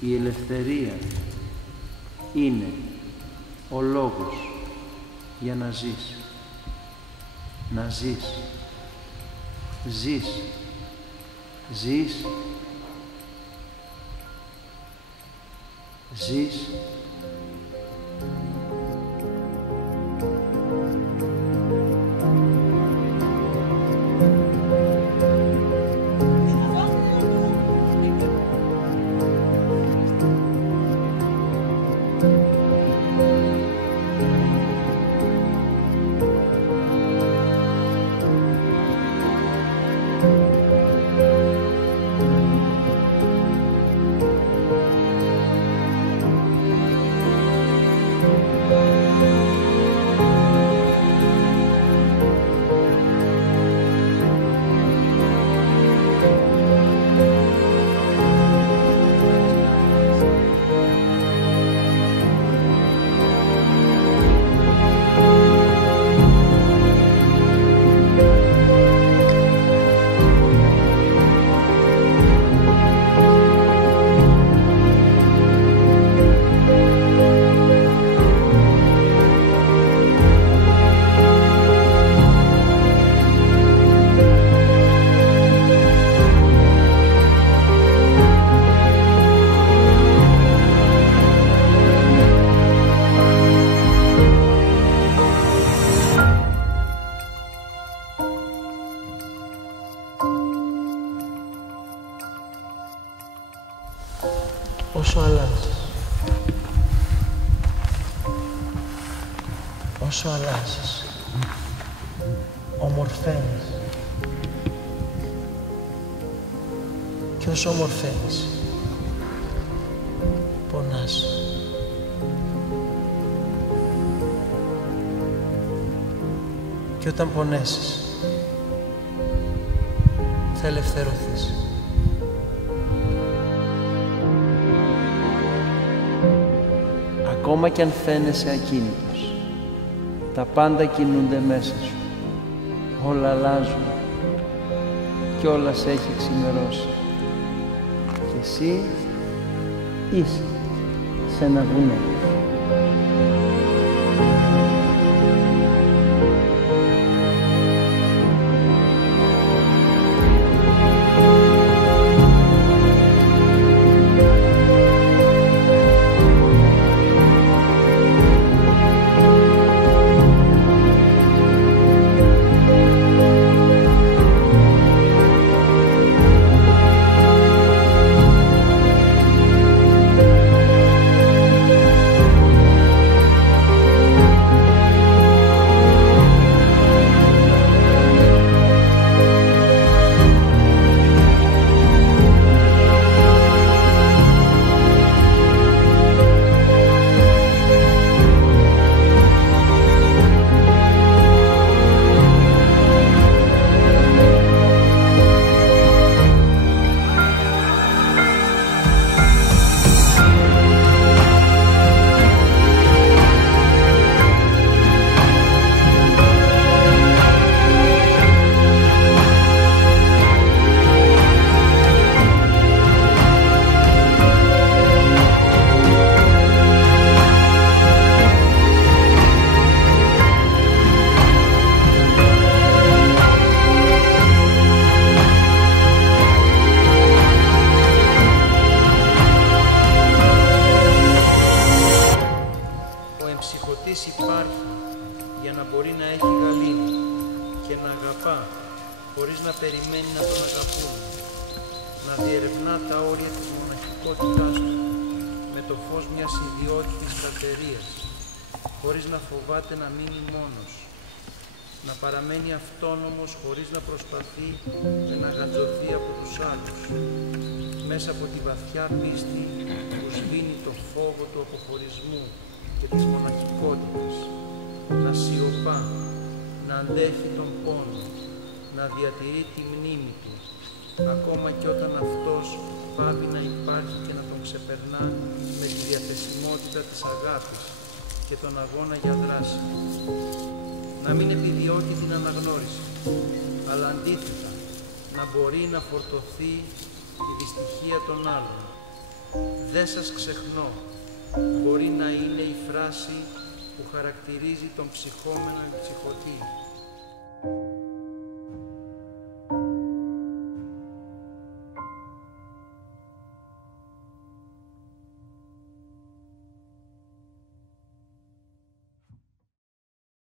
Η ελευθερία είναι ο λόγος για να ζεις. Να ζεις. Ζεις. Ζεις. Ζεις. Όσο αλλάζεις, όσο αλλάζεις, ομορφαίνεις. Και όσο ομορφαίνεις, πονάς. Και όταν πονέσεις, θα ελευθερωθείς. Ακόμα κι αν φαίνεσαι ακίνητος, τα πάντα κινούνται μέσα σου. Όλα αλλάζουν κι όλα σε έχει ξημερώσει. Και εσύ είσαι σε ένα βουνό. Ψυχωτής υπάρχει για να μπορεί να έχει γαλήνη και να αγαπά χωρίς να περιμένει να τον αγαπούν, να διερευνά τα όρια της μοναχικότητάς του με το φως μιας ιδιότητης φρατερίας, χωρίς να φοβάται να μείνει μόνος, να παραμένει αυτόνομος χωρίς να προσπαθεί να γαντζωθεί από τους άλλους, μέσα από τη βαθιά πίστη που σβήνει το φόβο του αποχωρισμού και της μοναχικότητας, να σιωπά, να αντέχει τον πόνο, να διατηρεί τη μνήμη του, ακόμα και όταν αυτός πάβει να υπάρχει και να τον ξεπερνά με τη διαθεσιμότητα της αγάπης και τον αγώνα για δράση. Να μην επιδιώκει την αναγνώριση, αλλά αντίθετα να μπορεί να φορτωθεί τη δυστυχία των άλλων, «Δεν σας ξεχνώ» μπορεί να είναι η φράση που χαρακτηρίζει τον ψυχόμενο ή ψυχωτή.